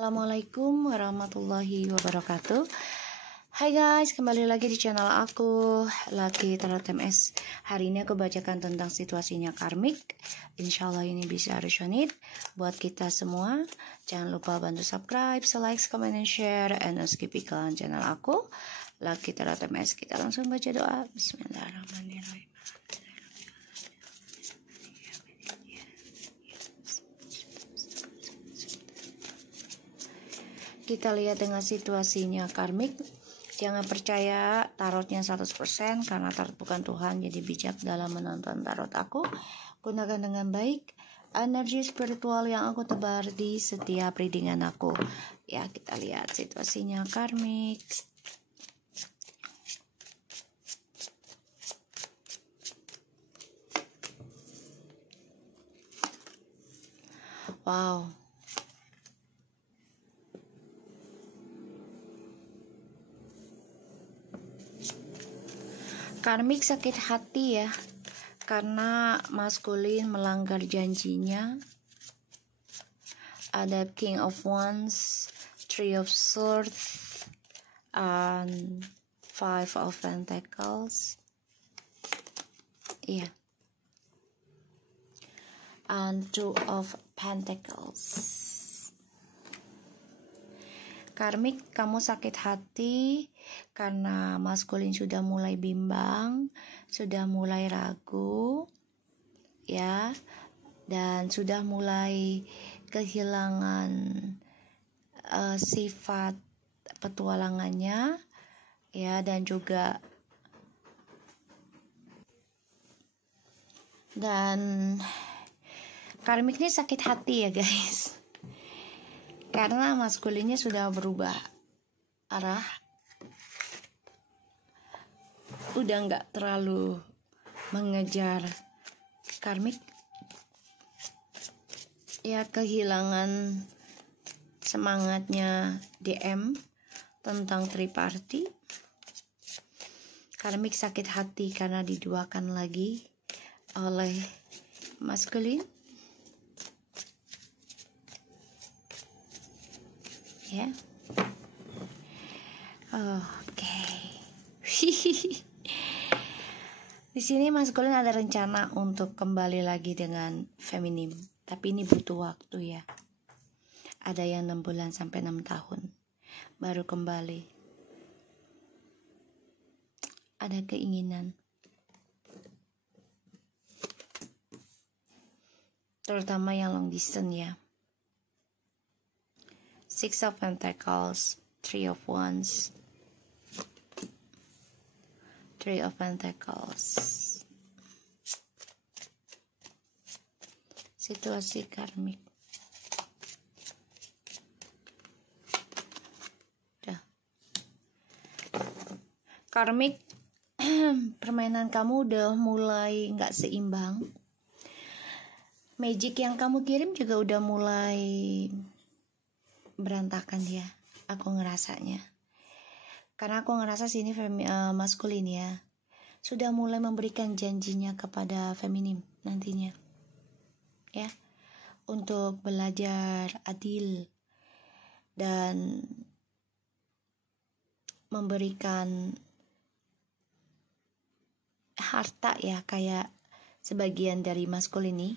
Assalamualaikum warahmatullahi wabarakatuh. Hai guys, kembali lagi di channel aku, Lucky Tarot MS. Hari ini aku bacakan tentang situasinya karmik. Insya Allah ini bisa resonate buat kita semua. Jangan lupa bantu subscribe, like, comment, and share, and skip iklan channel aku, Lucky Tarot MS. Kita langsung baca doa. Bismillahirrahmanirrahim. Kita lihat dengan situasinya karmik. Jangan percaya tarotnya 100% karena tarot bukan Tuhan. Jadi bijak dalam menonton tarot aku. Gunakan dengan baik energi spiritual yang aku tebar di setiap readingan aku. Ya, kita lihat situasinya karmik. Wow. Karmik sakit hati ya, karena maskulin melanggar janjinya. Ada King of Wands, Three of Swords, and Five of Pentacles. Iya. And Two of Pentacles. Karmik, kamu sakit hati karena maskulin sudah mulai bimbang, sudah mulai ragu, ya, dan sudah mulai kehilangan sifat petualangannya, ya, dan juga karmik ini sakit hati ya guys. Karena maskulinnya sudah berubah arah, udah nggak terlalu mengejar karmik, ya, kehilangan semangatnya DM tentang triparty. Karmik sakit hati karena diduakan lagi oleh maskulin. Ya, oke. Di sini maskulin ada rencana untuk kembali lagi dengan feminim, tapi ini butuh waktu ya. Ada yang 6 bulan sampai 6 tahun baru kembali. Ada keinginan, terutama yang long distance ya. Six of Pentacles, Three of Wands, Three of Pentacles. Situasi karmik. Karmik, permainan kamu udah mulai gak seimbang. Magic yang kamu kirim juga udah mulai berantakan ya, aku ngerasanya. Karena aku ngerasa sini maskulin ya, sudah mulai memberikan janjinya kepada feminim nantinya, ya, untuk belajar adil dan memberikan harta ya, kayak sebagian dari maskulin ini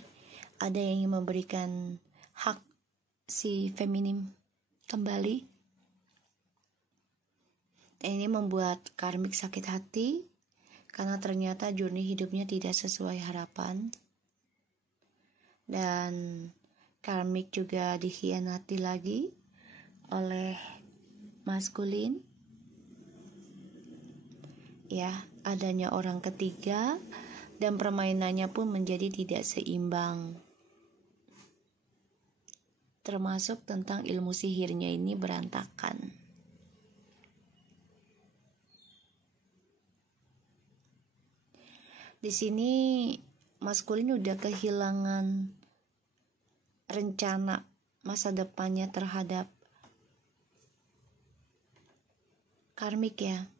ada yang ingin memberikan hak si feminim kembali. Dan ini membuat karmik sakit hati karena ternyata journey hidupnya tidak sesuai harapan. Dan karmik juga dikhianati lagi oleh maskulin. Ya, adanya orang ketiga dan permainannya pun menjadi tidak seimbang. Termasuk tentang ilmu sihirnya ini berantakan. Di sini maskulin udah kehilangan rencana masa depannya terhadap karmik ya.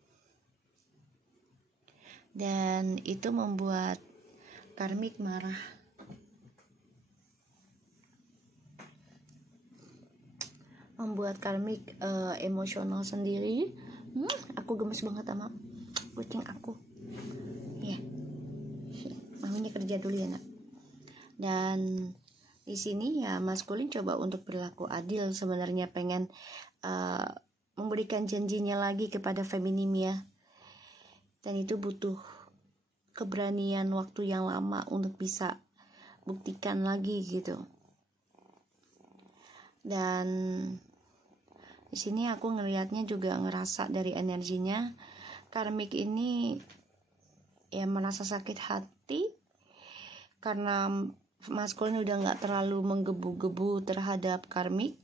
Dan itu membuat karmik marah. membuat karmik emosional sendiri. Aku gemes banget sama kucing aku. Ya, maunya kerja dulu ya nak. Dan di sini ya maskulin coba untuk berlaku adil, sebenarnya pengen memberikan janjinya lagi kepada feminim ya. Dan itu butuh keberanian waktu yang lama untuk bisa buktikan lagi gitu. Dan di sini aku ngelihatnya juga ngerasa dari energinya karmik ini ya merasa sakit hati karena maskulin udah nggak terlalu menggebu-gebu terhadap karmik,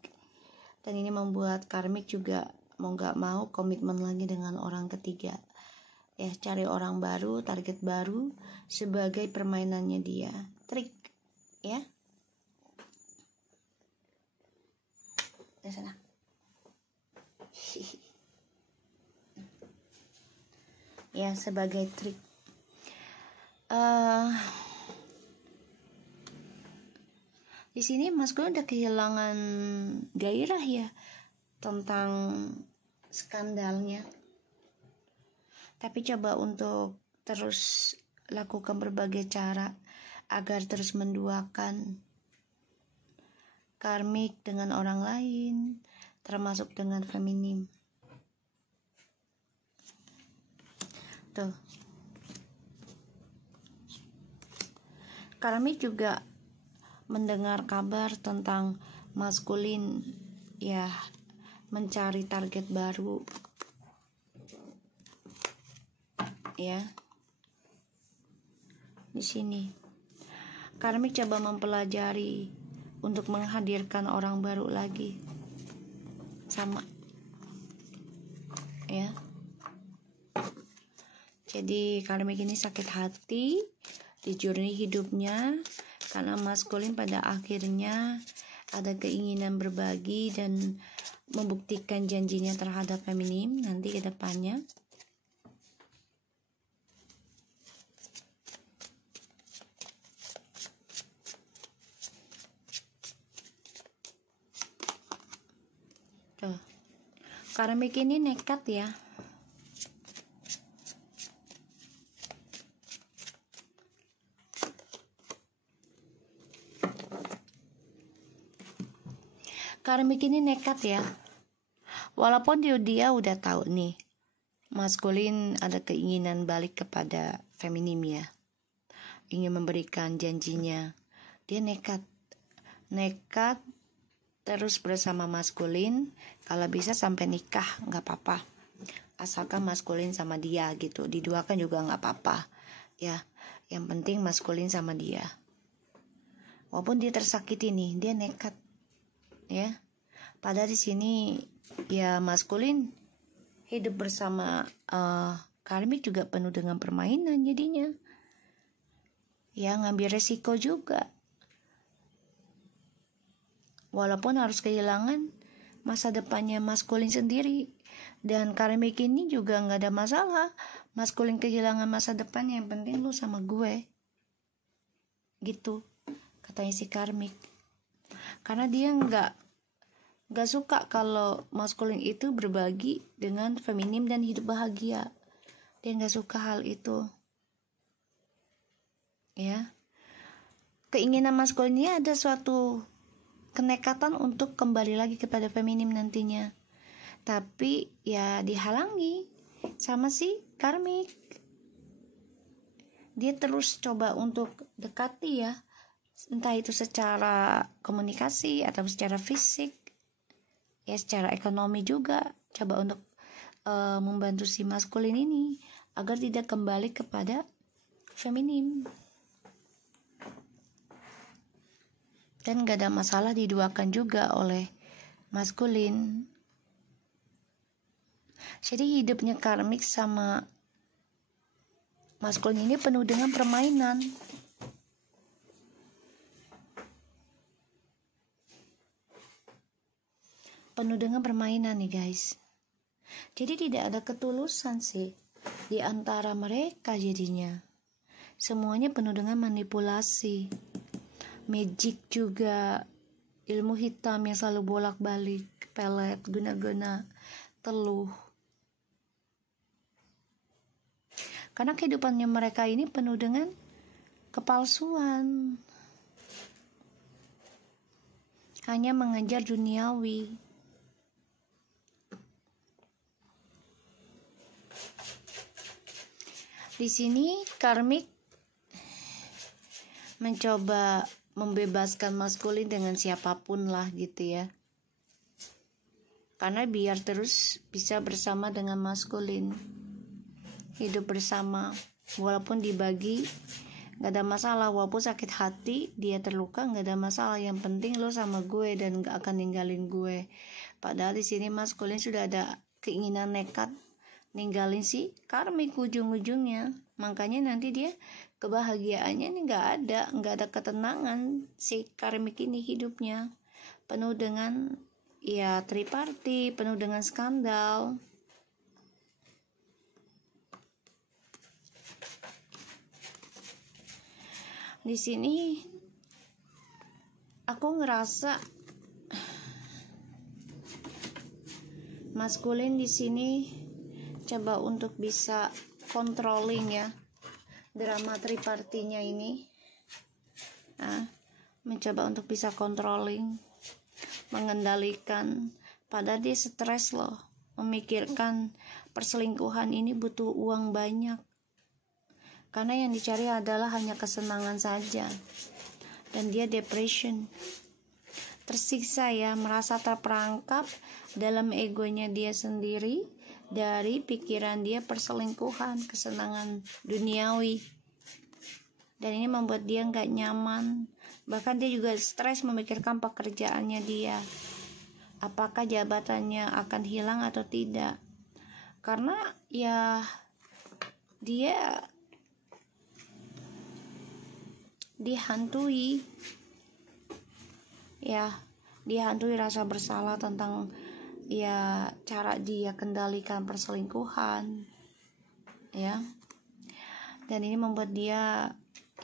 dan ini membuat karmik juga mau nggak mau komitmen lagi dengan orang ketiga ya, cari orang baru, target baru sebagai permainannya dia, trik ya. Di sana. Ya, sebagai trik. Di sini Mas Gun udah kehilangan gairah ya tentang skandalnya. Tapi coba untuk terus lakukan berbagai cara agar terus menduakan karmik dengan orang lain, termasuk dengan feminim. Tuh. Karmik juga mendengar kabar tentang maskulin ya mencari target baru ya. Di sini karmik coba mempelajari untuk menghadirkan orang baru lagi sama ya. Jadi karmik ini sakit hati di journey hidupnya karena maskulin pada akhirnya ada keinginan berbagi dan membuktikan janjinya terhadap feminim nanti ke depannya. Tuh. Karmik ini nekat ya. Karmik ini nekat ya. Walaupun dia udah tahu nih maskulin ada keinginan balik kepada feminim ya, ingin memberikan janjinya, dia nekat terus bersama maskulin, kalau bisa sampai nikah nggak apa-apa, asalkan maskulin sama dia gitu, diduakan juga nggak apa-apa ya, yang penting maskulin sama dia. Walaupun dia tersakiti nih, dia nekat ya. Padahal di sini ya maskulin hidup bersama karmik juga penuh dengan permainan jadinya. Ya ngambil resiko juga. Walaupun harus kehilangan masa depannya maskulin sendiri. Dan karmik ini juga nggak ada masalah. Maskulin kehilangan masa depannya, yang penting lu sama gue. Gitu katanya si karmik. Karena dia nggak suka kalau maskulin itu berbagi dengan feminim dan hidup bahagia. Dia nggak suka hal itu ya. Keinginan maskulinnya ada suatu kenekatan untuk kembali lagi kepada feminim nantinya, tapi ya dihalangi sama si karmik. Dia terus coba untuk dekati ya, entah itu secara komunikasi atau secara fisik ya, secara ekonomi juga coba untuk membantu si maskulin ini agar tidak kembali kepada feminim. Dan gak ada masalah diduakan juga oleh maskulin. Jadi hidupnya karmik sama maskulin ini penuh dengan permainan. Penuh dengan permainan nih guys. Jadi tidak ada ketulusan sih di antara mereka jadinya. Semuanya penuh dengan manipulasi. Magic juga ilmu hitam yang selalu bolak-balik, pelet, guna-guna, teluh. Karena kehidupannya mereka ini penuh dengan kepalsuan, hanya mengejar duniawi. Di sini karmik mencoba membebaskan maskulin dengan siapapun lah gitu ya. Karena biar terus bisa bersama dengan maskulin, hidup bersama, walaupun dibagi gak ada masalah, walaupun sakit hati, dia terluka gak ada masalah, yang penting lo sama gue dan gak akan ninggalin gue. Padahal di sini maskulin sudah ada keinginan nekat ninggalin si karmik ujung-ujungnya. Makanya nanti dia kebahagiaannya ini gak ada ketenangan. Si karmik ini hidupnya penuh dengan ya triparti, penuh dengan skandal. Di sini aku ngerasa maskulin di sini coba untuk bisa controlling ya drama tripartinya ini, mencoba untuk bisa controlling, mengendalikan. Padahal dia stres loh, memikirkan perselingkuhan ini butuh uang banyak, karena yang dicari adalah hanya kesenangan saja. Dan dia depression, tersiksa ya, merasa terperangkap dalam egonya dia sendiri, dari pikiran dia perselingkuhan, kesenangan duniawi. Dan ini membuat dia gak nyaman. Bahkan dia juga stres memikirkan pekerjaannya dia, apakah jabatannya akan hilang atau tidak. Karena ya dia dihantui rasa bersalah tentang ya cara dia kendalikan perselingkuhan ya. Dan ini membuat dia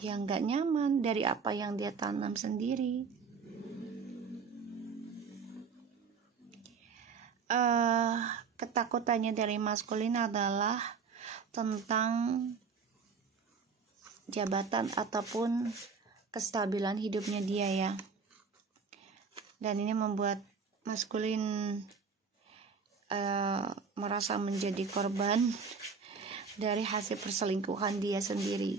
yang gak nyaman dari apa yang dia tanam sendiri. Ketakutannya dari maskulin adalah tentang jabatan ataupun kestabilan hidupnya dia ya. Dan ini membuat maskulin merasa menjadi korban dari hasil perselingkuhan dia sendiri.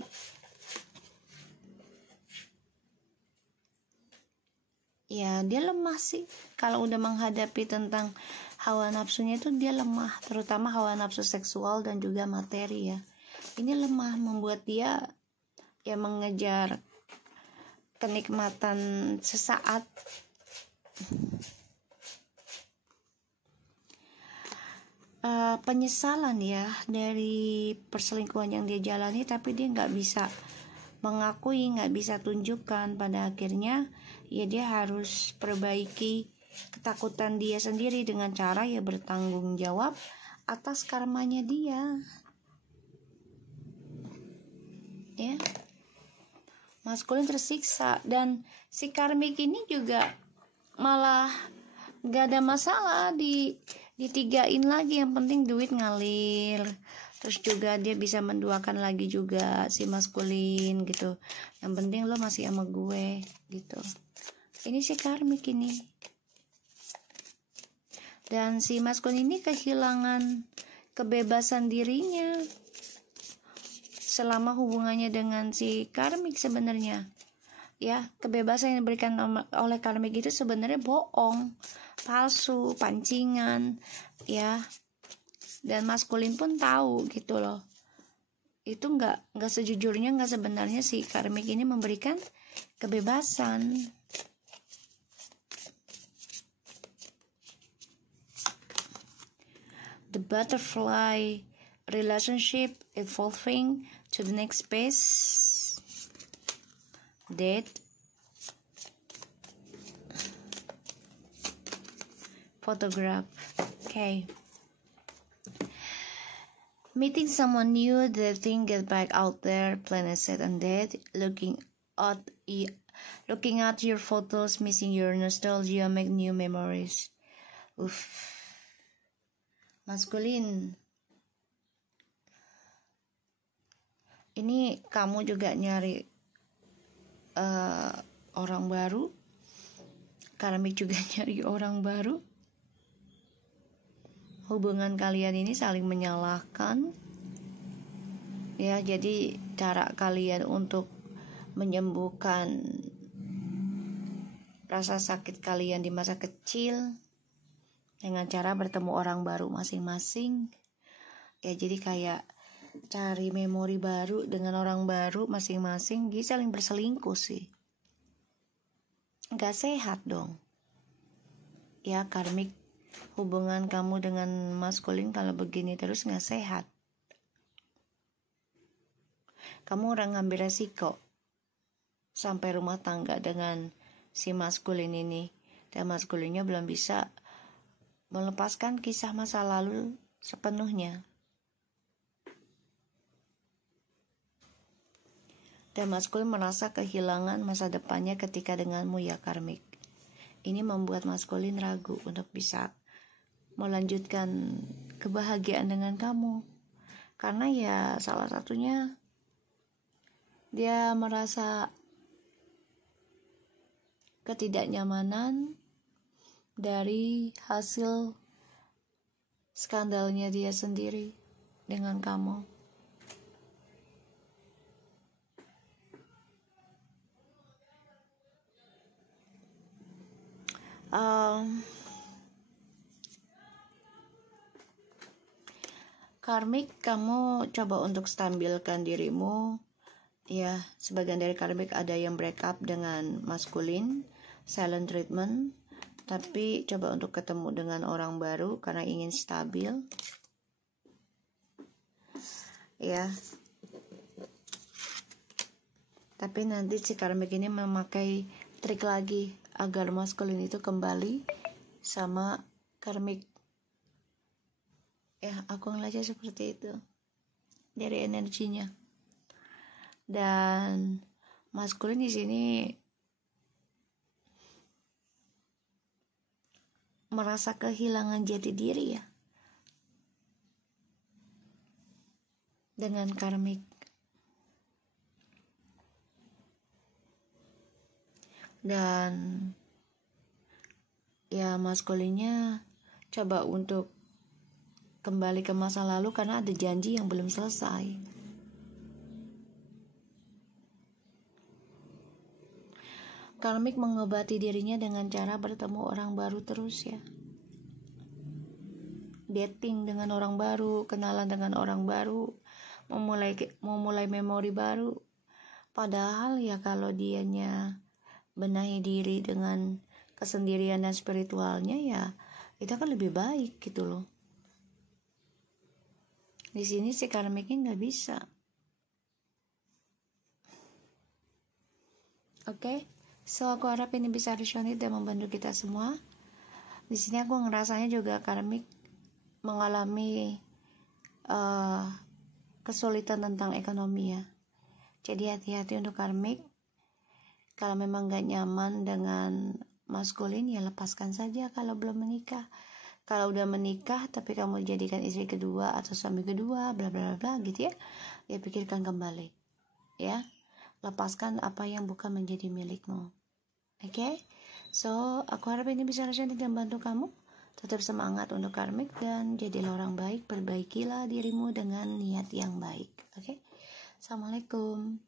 Ya dia lemah sih kalau udah menghadapi tentang hawa nafsunya, itu dia lemah, terutama hawa nafsu seksual dan juga materi ya. Ini lemah, membuat dia ya mengejar kenikmatan sesaat. Penyesalan ya dari perselingkuhan yang dia jalani, tapi dia nggak bisa mengakui, nggak bisa tunjukkan. Pada akhirnya ya dia harus perbaiki ketakutan dia sendiri dengan cara ya bertanggung jawab atas karmanya dia ya. Maskulin tersiksa, dan si karmik ini juga malah gak ada masalah ditigain lagi, yang penting duit ngalir. Terus juga dia bisa menduakan lagi juga si maskulin gitu, yang penting lo masih sama gue gitu. Ini si karmik ini. Dan si maskulin ini kehilangan kebebasan dirinya selama hubungannya dengan si karmik sebenarnya. Ya, kebebasan yang diberikan oleh karmik itu sebenarnya bohong, palsu, pancingan, ya. Dan maskulin pun tahu gitu loh. Itu nggak sejujurnya, nggak sebenarnya si karmik ini memberikan kebebasan. The butterfly relationship evolving to the next phase. Death. Photograph. Okay. Meeting someone new, the thing get back out there, planet set and dead, looking looking at your photos, missing your nostalgia, make new memories. Maskulin, ini kamu juga nyari orang baru. Karmik juga nyari orang baru. Hubungan kalian ini saling menyalahkan. Ya, jadi cara kalian untuk menyembuhkan rasa sakit kalian di masa kecil dengan cara bertemu orang baru masing-masing. Ya, jadi kayak cari memori baru dengan orang baru masing-masing. Jadi saling berselingkuh sih. Gak sehat dong. Ya, karmik, hubungan kamu dengan maskulin kalau begini terus gak sehat. Kamu orang ngambil resiko sampai rumah tangga dengan si maskulin ini, dan maskulinnya belum bisa melepaskan kisah masa lalu sepenuhnya. Dan maskulin merasa kehilangan masa depannya ketika denganmu ya karmik. Ini membuat maskulin ragu untuk bisa melanjutkan kebahagiaan dengan kamu. Karena ya salah satunya dia merasa ketidaknyamanan dari hasil skandalnya dia sendiri dengan kamu. Karmik, kamu coba untuk stabilkan dirimu. Ya, sebagian dari karmik ada yang break up dengan maskulin, silent treatment, tapi coba untuk ketemu dengan orang baru karena ingin stabil. Ya. Tapi nanti si karmik ini memakai trik lagi agar maskulin itu kembali sama karmik. Ya, aku ngeliatnya seperti itu dari energinya. Dan maskulin di sini merasa kehilangan jati diri ya dengan karmik. Dan ya maskulinnya coba untuk kembali ke masa lalu karena ada janji yang belum selesai. Karmik mengobati dirinya dengan cara bertemu orang baru terus ya. Dating dengan orang baru, kenalan dengan orang baru, memulai memori baru. Padahal ya kalau dianya benahi diri dengan kesendirian dan spiritualnya ya itu kan lebih baik gitu loh. Di sini si karmiknya nggak bisa. Oke, so aku harap ini bisa resonate dan membantu kita semua. Di sini aku ngerasanya juga karmik mengalami kesulitan tentang ekonomi ya. Jadi hati-hati untuk karmik. Kalau memang gak nyaman dengan maskulin ya lepaskan saja kalau belum menikah. Kalau udah menikah tapi kamu jadikan istri kedua atau suami kedua bla bla bla gitu ya. Ya pikirkan kembali. Ya. Lepaskan apa yang bukan menjadi milikmu. Oke? So, aku harap ini bisa resonate dan bantu kamu. Tetap semangat untuk karmik dan jadilah orang baik. Perbaikilah dirimu dengan niat yang baik. Oke? Assalamualaikum.